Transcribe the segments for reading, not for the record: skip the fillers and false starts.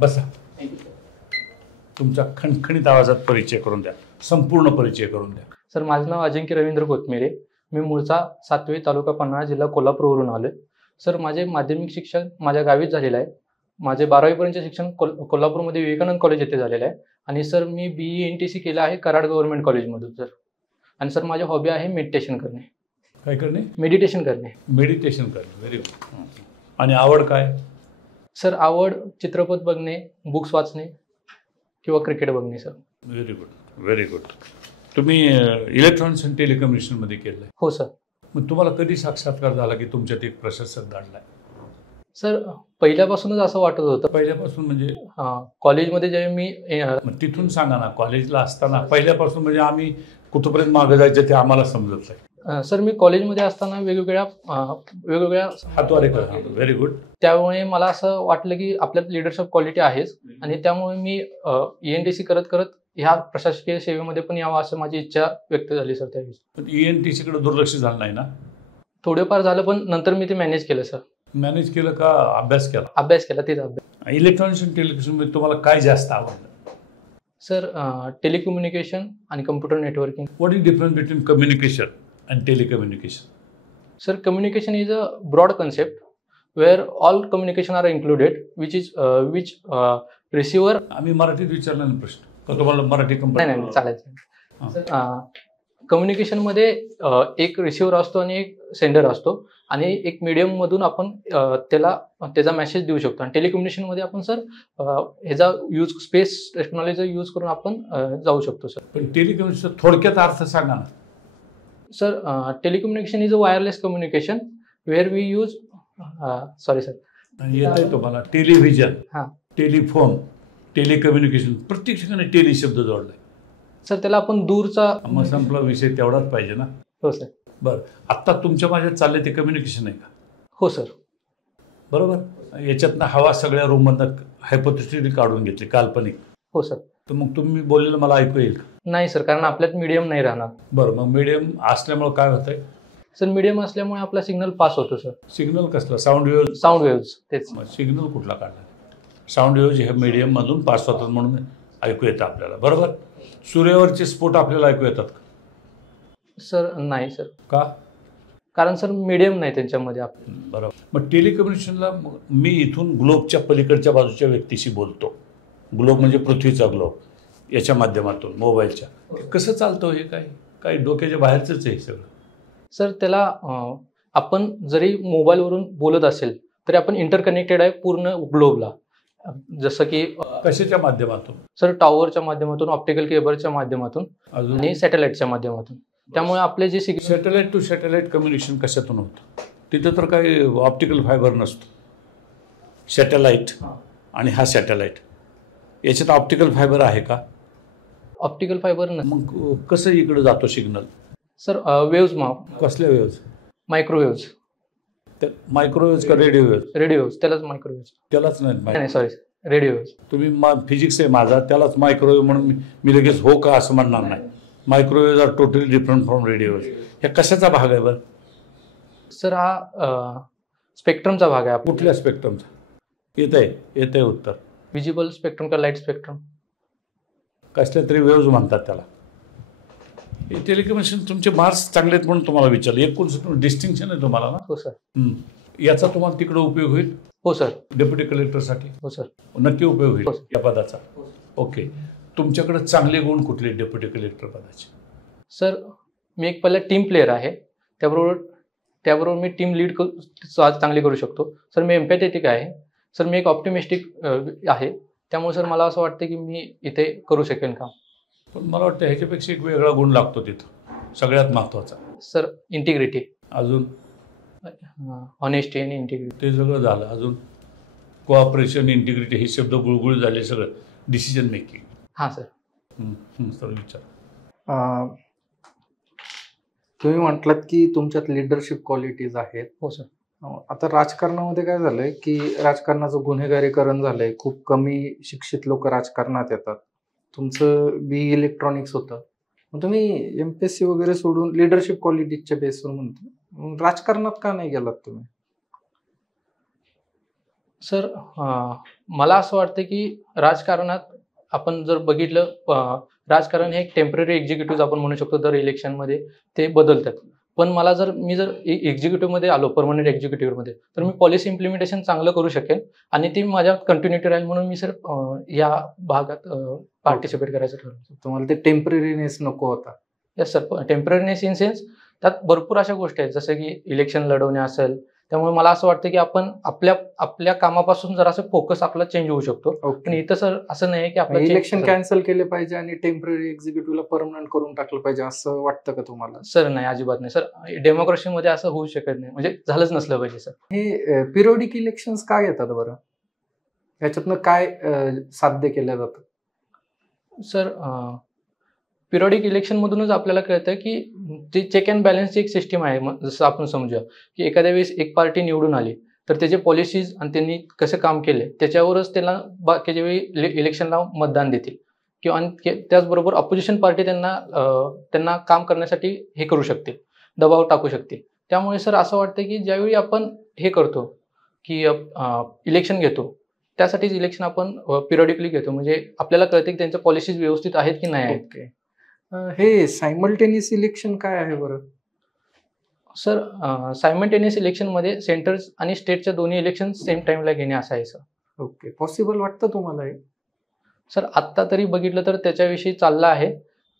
बसा. तुमचा खणखणीत आवाजात परिचय करून द्या, संपूर्ण परिचय करून द्या. सर, माझं नाव अजिंक्य रवींद्र कोथमिरे. मी मूळचा सातवे, तालुका पन्हाळा, जिल्हा कोल्हापूरवरून आलो. सर, माझे माध्यमिक शिक्षण माझ्या गावीच झालेलं आहे. माझे 12वीपर्यंतचे शिक्षण कोल्हापूरमध्ये विवेकानंद कॉलेज येथे झालेलं आहे. आणि सर, मी BE-NTC केलं आहे कराड गव्हर्नमेंट कॉलेजमधून सर. आणि सर, माझी हॉबी आहे मेडिटेशन करणे. काय करणे? मेडिटेशन करणे. मेडिटेशन करणे. Very good. आणि आवड काय? सर, आवड चित्रपट बघणे, बुक्स वाचणे किंवा क्रिकेट बघणे sir. Very good, very good. तुम्ही इलेक्ट्रॉनिक्स अँड टेलिकम्युनिकेशनमध्ये केलं आहे? हो सर. मग तुम्हाला कधी साक्षात्कार झाला की तुमच्यात एक प्रशासक घडला आहे? सर, पहिल्यापासूनच असं वाटत होतं. पहिल्यापासून म्हणजे? कॉलेजमध्ये जेव्हा मी तिथून सांगा ना. कॉलेजला असताना पहिल्यापासून म्हणजे आम्ही कुठपर्यंत मागे जायचं ते आम्हाला समजत नाही. सर, मी कॉलेजमध्ये असताना वेगवेगळ्या हातवारे करा. Very good. त्यामुळे मला असं वाटलं की आपल्यात लिडरशिप क्वालिटी आहेच. आणि त्यामुळे मी ENTC करत करत ह्या प्रशासकीय सेवेमध्ये पण यावं असं माझी इच्छा व्यक्त झाली सर त्यावेळी. पण ENTC कडे दुर्लक्ष झालं नाही ना? थोडेफार झालं, पण नंतर मी ते मॅनेज केलं सर. मॅनेज केलं का अभ्यास केला? अभ्यास केला, तेच अभ्यास. इलेक्ट्रॉनिक्स अँड टेलिकम्युनिकेशन तुम्हाला काय जास्त आवडलं? सर, टेलिकम्युनिकेशन आणि computer networking. What is difference between communication and telecommunication? Sir, communication is a broad concept where all communication are included, which receiver. आम्ही मराठीत विचारला ना प्रश्न का तुम्हाला मराठी नाही चालेल. कम्युनिकेशन मध्ये एक रिसिव्हर असतो आणि एक सेंडर असतो, आणि एक मीडियम मधून आपण त्याचा मेसेज देऊ शकतो. आणि टेलिकम्युनिकेशन मध्ये आपण सर ह्याचा यूज, स्पेस टेक्नॉलॉजीचा यूज करून आपण जाऊ शकतो सर. पण टेलिकम्युनिकेशन थोडक्यात अर्थ सांगा ना. Sir, telecommunication is a wireless communication where we use sorry sir. आणि येत आहे तुम्हाला टेलिव्हिजन, टेलिफोन, टेलिकम्युनिकेशन, प्रत्येक ठिकाणी टेली शब्द जोडलाय. सर, त्याला आपण दूरचा. मग संपला विषय, तेवढाच पाहिजे ना? हो सर. बरं, आत्ता तुमच्या माझ्यात चाललंय ते कम्युनिकेशन आहे का? हो सर. बरोबर. याच्यातनं हवा सगळ्या रूममधनं हायपोथेटिकली काढून घेतली, काल्पनिक. हो सर. तर मग तुम्ही बोललेलं मला ऐकू येईल का? नाही सर, कारण आपल्यात मीडियम नाही राहणार. बरं, मग मीडियम असल्यामुळे काय होतंय? सर, मीडियम असल्यामुळे आपला सिग्नल पास होतो सर. सिग्नल कसला? Sound wave. साऊंड वेव्हज, तेच. सिग्नल कुठला काढला? साऊंड वेव्ह हे मीडियम मधून पास होतात म्हणून ऐकू येतं आपल्याला. बरोबर. सूर्यावरचे स्फोट आपल्याला ऐकू येतात का? सर, नाही सर. का? कारण सर मीडियम नाही त्यांच्यामध्ये. बरोबर. मग टेलिकम्युनिकेशनला मी इथून ग्लोबच्या पलीकडच्या बाजूच्या व्यक्तीशी बोलतो. ग्लोब म्हणजे पृथ्वीचा ग्लोब, याच्या माध्यमातून मोबाईलच्या. कसं चालतं हे? काय डोक्याच्या बाहेरच आहे सगळं? सर, त्याला आपण जरी मोबाईलवरून बोलत असेल तरी आपण इंटरकनेक्टेड आहे पूर्ण ग्लोबला. जसं की कशाच्या माध्यमातून? सर, टॉवरच्या माध्यमातून, ऑप्टिकल केबलच्या माध्यमातून अजून आणि सॅटेलाइटच्या माध्यमातून. त्यामुळे आपले जे सॅटेलाइट टू सॅटेलाइट कम्युनिकेशन कशातून होतं? तिथं तर काही ऑप्टिकल फायबर नसतो. सॅटेलाइट आणि हा सॅटेलाइट याच्यात ऑप्टिकल फायबर आहे का? ऑप्टिकल फायबर मग कसं इकडे जातो सिग्नल? Sir, waves. कसल्या वेव्हज? मायक्रोवेव्हज. मायक्रोवेव्हज का रेडिओ वेव्हज? Radio waves. त्यालाच मायक्रोवेव्हज. त्यालाच नाही, सॉरी, रेडिओ वेव्हज. तुम्ही फिजिक्स आहे माझा, त्यालाच मायक्रोवेव्ह म्हणून मी लगेच हो का असं म्हणणार नाही. Microwaves are totally different from radio waves. ह्या कशाचा भाग आहे बरं? सर, हा स्पेक्ट्रमचा भाग आहे. कुठल्या स्पेक्ट्रमचा? येत आहे उत्तर. विजिबल स्पेक्ट्रम का लाईट स्पेक्ट्रम? कसल्या तरी वेव्हज म्हणतात त्याला. हे टेलिकम्युनिकेशन तुमचे मार्क्स चांगले आहेत म्हणून तुम्हाला विचारलं. एकूण डिस्टिंक्शन आहे तुम्हाला ना? हो सर. याचा तुम्हाला तिकडे उपयोग होईल? हो सर. डेप्युटी कलेक्टरसाठी? हो सर. नक्की उपयोग होईल या पदाचा. ओके. तुमच्याकडे चांगले गुण कुठले डेप्युटी कलेक्टर पदाचे? सर, मी एक पहिला टीम प्लेअर आहे. त्याबरोबर मी टीम लीड चांगली करू शकतो. सर, मी एम्पॅथेटिक आहे. सर, मी एक ऑप्टिमिस्टिक आहे. त्यामुळे सर मला असं वाटतं की मी इथे करू शकेन काम. पण मला वाटतं ह्याच्यापेक्षा एक वेगळा गुण लागतो तिथं, सगळ्यात महत्त्वाचा. Sir, integrity. अजून? ऑनेस्टी आणि इंटिग्रिटी. ते सगळं झालं. अजून? कोऑपरेशन, इंटिग्रिटी हे शब्द गुळगुळ झाले सगळं. Decision making. हां सर. सर विचार. तुम्ही म्हटलात की तुमच्यात लिडरशिप क्वालिटीज आहेत. हो सर. आता राजकारणामध्ये काय झालंय की राजकारणाचं गुन्हेगारीकरण झालंय. खूप कमी शिक्षित लोक राजकारणात येतात. तुमचं BE इलेक्ट्रॉनिक्स होतं, मग तुम्ही MPSC वगैरे सोडून लिडरशिप क्वालिटीच्या बेसवर म्हणतो राजकारणात का नाही गेलात तुम्ही? सर मला असं वाटतं की राजकारणात आपण जर बघितलं राजकारण हे एक टेम्पररी एक्झिक्युटिव्ह आपण म्हणू शकतो. दर इलेक्शनमध्ये ते बदलतात. पण मी जर एक्झिक्युटिव्हमध्ये आलो, परमनंट एक्झिक्युटिव्हमध्ये, तर मी पॉलिसी इम्प्लिमेंटेशन चांगलं करू शकेन आणि ती माझ्या कंटिन्युटी राहील. म्हणून मी सर या भागात पार्टिसिपेट करायचं ठरवलं. तुम्हाला ते टेम्पररीनेस नको होता. येस सर, टेम्पररीनेस इन सेन्स त्यात भरपूर अशा गोष्टी आहेत, जसं की इलेक्शन लढवणे असेल. त्यामुळे मला असं वाटतं की आपण आपल्या कामापासून जरासं फोकस आपला चेंज होऊ शकतो. पण इथं सर असं नाही की आपलं इलेक्शन कॅन्सल केले पाहिजे आणि टेम्पररी एक्झिक्युटिव्हला परमनंट करून टाकलं पाहिजे असं वाटतं का तुम्हाला? सर नाही, अजिबात नाही सर. डेमोक्रेसीमध्ये असं होऊ शकत नाही, म्हणजे झालंच नसलं पाहिजे सर. हे पिरियोडिक इलेक्शन्स काय येतात बरं? याच्यातनं काय साध्य केलं जातं? सर पिरियोडिक इलेक्शनमधूनच आपल्याला कळतं की ती चेक अँड बॅलन्सची एक सिस्टीम आहे. जसं आपण समजूया की एखाद्या वेळेस एक पार्टी निवडून आली तर त्याचे पॉलिसीज आणि त्यांनी कसं काम केले त्याच्यावरच त्याला बाकीच्या वेळी इलेक्शनला मतदान देतील. किंवा त्याचबरोबर अपोजिशन पार्टी त्यांना काम करण्यासाठी हे करू शकते, दबाव टाकू शकते. त्यामुळे सर असं वाटतं की ज्यावेळी आपण हे करतो की इलेक्शन घेतो, त्यासाठीच इलेक्शन आपण पिरियोडिकली घेतो. म्हणजे आपल्याला कळतं की त्यांच्या पॉलिसीज व्यवस्थित आहेत की नाही आहेत. हे सायमल्टेनियस इलेक्शन काय आहे बरं? सर सायमल्टेनियस इलेक्शनमध्ये सेंटर्स आणि स्टेटच्या दोन्ही इलेक्शन सेम टाइमला घेणे असं आहे सर. ओके, पॉसिबल वाटतं तुम्हाला हे? सर आत्ता तरी बघितलं तर त्याच्याविषयी चाललं आहे,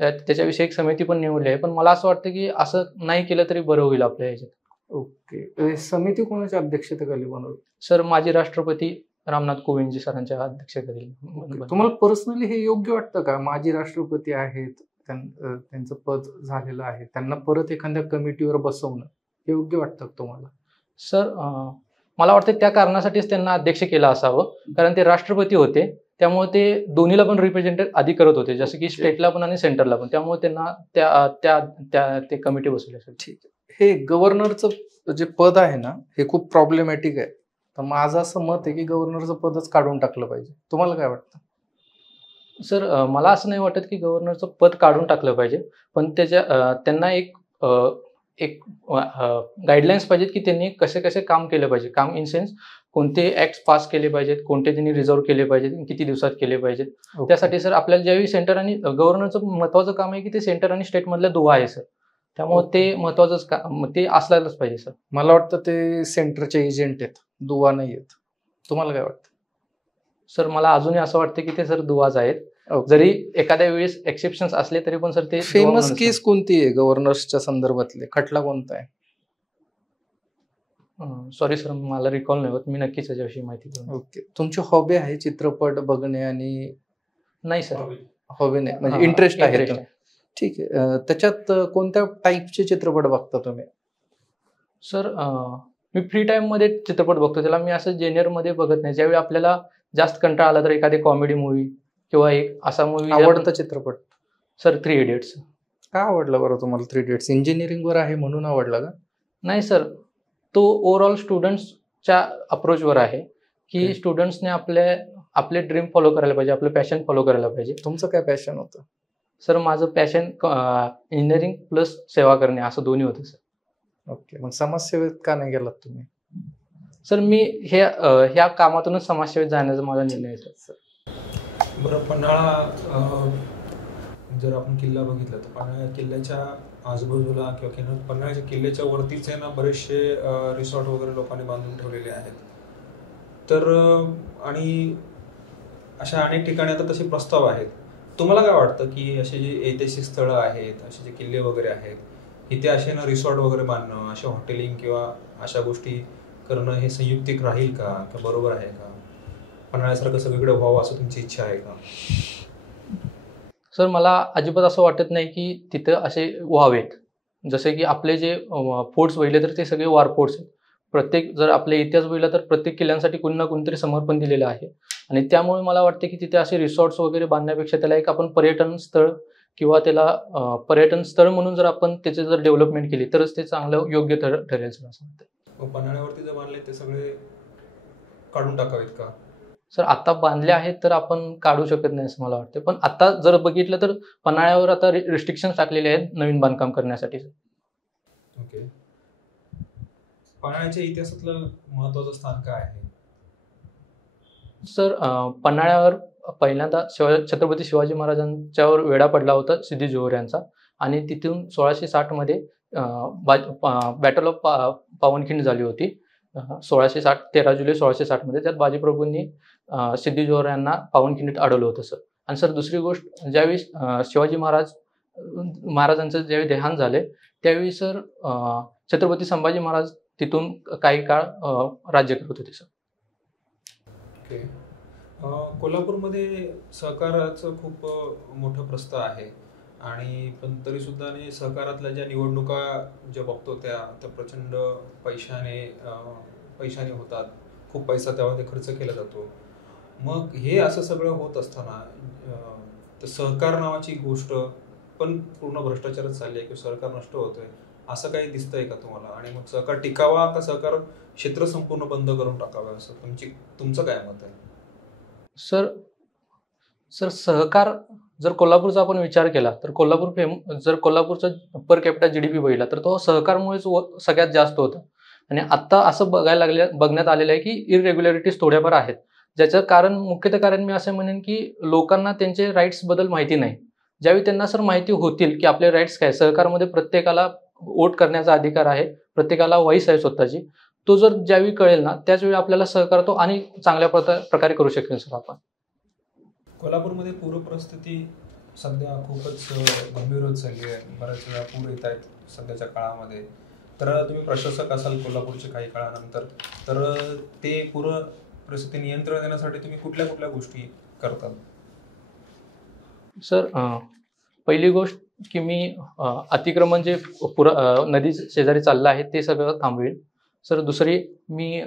त्याच्याविषयी एक समिती पण निवडली आहे. पण मला असं वाटतं की असं नाही केलं तरी बरं होईल आपल्या ह्याच्यात. ओके, समिती कोणाच्या अध्यक्षतेखाली बनवली? सर माजी राष्ट्रपती रामनाथ कोविंदजी सरांच्या अध्यक्षतेखाली. तुम्हाला पर्सनली हे योग्य वाटतं का? माजी राष्ट्रपती आहेत, त्यांचं पद झालेलं आहे, त्यांना परत एखाद्या कमिटीवर बसवणं हे योग्य वाटतं तुम्हाला? सर मला वाटतं त्या कारणासाठीच त्यांना अध्यक्ष केलं असावं, कारण ते राष्ट्रपती होते. त्यामुळे ते दोन्हीला पण रिप्रेझेंट आधी करत होते, जसं की स्टेटला पण आणि सेंटरला पण. त्यामुळे त्यांना ते कमिटी बसवली असेल. ठीक आहे. हे गव्हर्नरचं जे पद आहे ना, हे खूप प्रॉब्लेमॅटिक आहे. तर माझं असं मत आहे की गव्हर्नरचं पदच काढून टाकलं पाहिजे. तुम्हाला काय वाटतं? सर मला असं नाही वाटत की गव्हर्नरचं पद काढून टाकलं पाहिजे. पण त्यांना एक गाईडलाईन्स पाहिजेत की त्यांनी कसे काम केलं पाहिजे. काम इन सेन्स कोणते ऍक्ट पास केले पाहिजेत, कोणते त्यांनी रिझर्व्ह केले पाहिजेत, किती दिवसात केले पाहिजेत. त्यासाठी सर आपल्याला ज्यावेळी सेंटर आणि गव्हर्नरचं महत्वाचं काम आहे की ते सेंटर आणि स्टेटमधल्या दुवा आहे सर. त्यामुळे ते महत्वाचंच ते असलाच पाहिजे सर. मला वाटतं ते सेंटरचे एजंट आहेत, दुवा नाही आहेत. तुम्हाला काय वाटतं? सर मला अजूनही असं वाटतं की ते सर दुवाच आहेत. जरी एखाद्या वेळेस एक्सेप्शन्स असले तरी पण सर ते. फेमस केस कोणती आहे गव्हर्नर्सच्या संदर्भातले? खटला कोणता आहे? सॉरी सर, मला रिकॉल नाही होत. मी नक्कीच त्याच्याविषयी माहिती घेईन. ओके, तुमची हॉबी आहे चित्रपट बघणे आणि? नाही सर, हॉबी नाही, म्हणजे इंटरेस्ट आहे. ठीक आहे. त्याच्यात कोणत्या टाईपचे चित्रपट बघता तुम्ही? सर मी फ्री टाइम मध्ये चित्रपट बघतो. त्याला मी असं जेनरमध्ये बघत नाही. ज्यावेळी आपल्याला जास्त कंटाळा आला तर एखादी कॉमेडी मूवी किंवा एक असा मूवी. आवडता चित्रपट? Sir 3 idiots. का आवडला बरं तुम्हाला 3 इडियट्स? इंजिनिअरिंगवर आहे म्हणून आवडला का? नाही सर, तो ओव्हरऑल स्टुडंट्सच्या अप्रोचवर आहे की स्टुडंट्सने आपले ड्रीम फॉलो करायला पाहिजे, आपलं पॅशन फॉलो करायला पाहिजे. तुमचं काय पॅशन होतं? सर माझं पॅशन इंजिनिअरिंग प्लस सेवा करणे असं दोन्ही होतं सर. ओके, मग समाजसेवेत का नाही गेलात तुम्ही? सर मी ह्या कामातूनच समाजसेवेत जाण्याचा माझा निर्णय आहे सर. बरं, पन्हाळा जर आपण किल्ला बघितला तर पन्हाळा किल्ल्याच्या आजूबाजूला किंवा पन्हाळ्याच्या किल्ल्याच्या वरतीच आहे ना बरेचसे रिसॉर्ट वगैरे लोकांनी बांधून ठेवलेले आहेत. तर आणि अशा अनेक ठिकाणी आता तसे प्रस्ताव आहेत. तुम्हाला काय वाटतं की असे जे ऐतिहासिक स्थळं आहेत, असे जे किल्ले वगैरे आहेत, इथे असे ना रिसॉर्ट वगैरे बांधणं, असे हॉटेलिंग किंवा अशा गोष्टी करणं हे संयुक्तिक राहील का बरोबर आहे का? पन्हाळ्यासारखं सगळीकडे व्हावं असं तुमची इच्छा आहे का? सर मला अजिबात असं वाटत नाही की तिथं असे व्हावेत. जसे की आपले जे फोर्ट्स बघितले तर ते सगळे वॉर फोर्ट्स आहेत. प्रत्येक जर आपले इतिहास बघितला तर प्रत्येक किल्ल्यांसाठी कुणी ना कुणीतरी समर्पण दिलेलं आहे. आणि त्यामुळे मला वाटतं की तिथे असे रिसॉर्ट्स वगैरे बांधण्यापेक्षा त्याला एक आपण पर्यटन स्थळ किंवा त्याला पर्यटन स्थळ म्हणून जर आपण त्याची जर डेव्हलपमेंट केली तरच ते चांगलं योग्य ठरेल सर असं वाटतं. पन्हाळ्यावरती जे बांधले ते सगळे काढून टाकावेत का? सर आता बांधले आहेत तर आपण काढू शकत नाही असं मला वाटतं. पण आता जर बघितलं तर पन्हाळ्यावर आता रिस्ट्रिक्शन्स टाकलेले आहेत नवीन बांधकाम करण्यासाठी. ओके, पन्हाळ्याच्या इतिहासातलं महत्वाचं स्थान काय आहे? सर पन्हाळ्यावर पहिल्यांदा छत्रपती शिवाजी महाराजांच्यावर वेढा पडला होता सिद्धी जोहर यांचा, आणि तिथून 1660 बॅटल ऑफ पावनखिंड झाली होती. 1660 13 जुलै 1660 त्यात बाजीप्रभूंनी सिद्धी जोहर यांना पावनखिंडीत अडवलं होतं सर. आणि सर दुसरी गोष्ट, ज्यावेळी शिवाजी महाराजांचं ज्यावेळी देहांत झाले त्यावेळी सर छत्रपती संभाजी महाराज तिथून काही काळ राज्य करत होते सर. ओके. कोल्हापूरमध्ये सहकाराचं खूप मोठं प्रस्थ आहे, आणि पण तरी सुद्धा सहकारातल्या ज्या निवडणुका ज्या बघतो त्या प्रचंड पैशाने होतात. खूप पैसा त्यामध्ये खर्च केला जातो. मग हे असं सगळं होत असताना तर सहकार नावाची गोष्ट पण पूर्ण भ्रष्टाचारच चालली आहे, किंवा सहकार नष्ट होतोय असं काही दिसतंय का तुम्हाला? आणि मग सहकार टिकावा का सहकार क्षेत्र संपूर्ण बंद करून टाकावं, असं तुमचं काय मत आहे? सर सहकार जर कोल्हापूरचा आपण विचार केला तर जर कोल्हापूरचा पर कॅपिटा GDP बघितला तर तो सहकारमुळेच सगळ्यात जास्त होता. आणि आत्ता असं बघण्यात आलेलं आहे की इरेग्युलरिटीज थोड्याफार आहेत, ज्याचं मुख्यतः कारण मी असं म्हणेन की लोकांना त्यांचे राईट्स बद्दल माहिती नाही. ज्यावेळी त्यांना सर माहिती होतील की आपले राईट्स काय, सहकारमध्ये प्रत्येकाला वोट करण्याचा अधिकार आहे, प्रत्येकाला व्हॉइस आहे स्वतःची, तो जर ज्यावेळी कळेल ना त्याचवेळी आपल्याला सहकार तो आणि चांगल्या प्रकारे करू शकेल सर आपण. कोल्हापूरमध्ये पूर परिस्थिती सध्या खूपच गंभीर होत चालली आहे. बऱ्याच वेळा पूर येत आहेत सध्याच्या काळामध्ये. तर तुम्ही प्रशासक असाल कोल्हापूरचे काही काळानंतर, तर ते पूर परिस्थिती नियंत्रण देण्यासाठी तुम्ही कुठल्या कुठल्या गोष्टी करतात? सर पहिली गोष्ट की मी अतिक्रमण जे नदी शेजारी चाललं आहे ते सगळं थांबवेल सर. दुसरी मी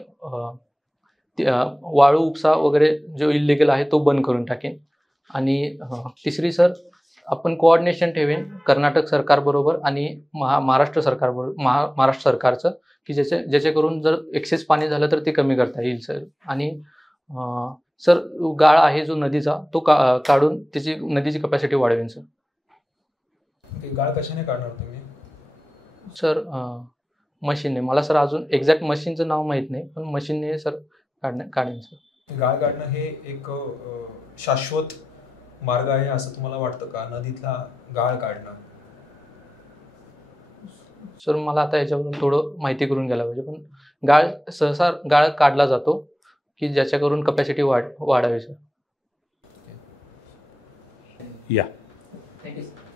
वाळू उपसा वगैरे जो इलिगल आहे तो बंद करून टाकेन. आणि तिसरी सर आपण कोऑर्डिनेशन ठेवेन कर्नाटक सरकारबरोबर आणि महाराष्ट्र सरकारचं, की ज्याच्याकरून जर एक्सेस पाणी झालं तर ते कमी करता येईल सर. आणि सर गाळ आहे जो नदीचा तो काढून त्याची नदीची कपॅसिटी वाढवेन सर. गाळ कशाने काढणार तुम्ही? सर मशीनने. मला सर अजून एक्झॅक्ट मशीनचं नाव माहीत नाही, पण मशीनने सर काढेन सर. गाळ काढणं हे एक शाश्वत मार्ग आहे असं तुम्हाला वाटतं का, नदीतला गाळ काढणं? सर मला आता याच्यावरून थोडं माहिती करून घ्यायला पाहिजे, पण सहसा गाळ काढला जातो की ज्याच्याकरून कपॅसिटी वाढावी सर. या. Thank you sir.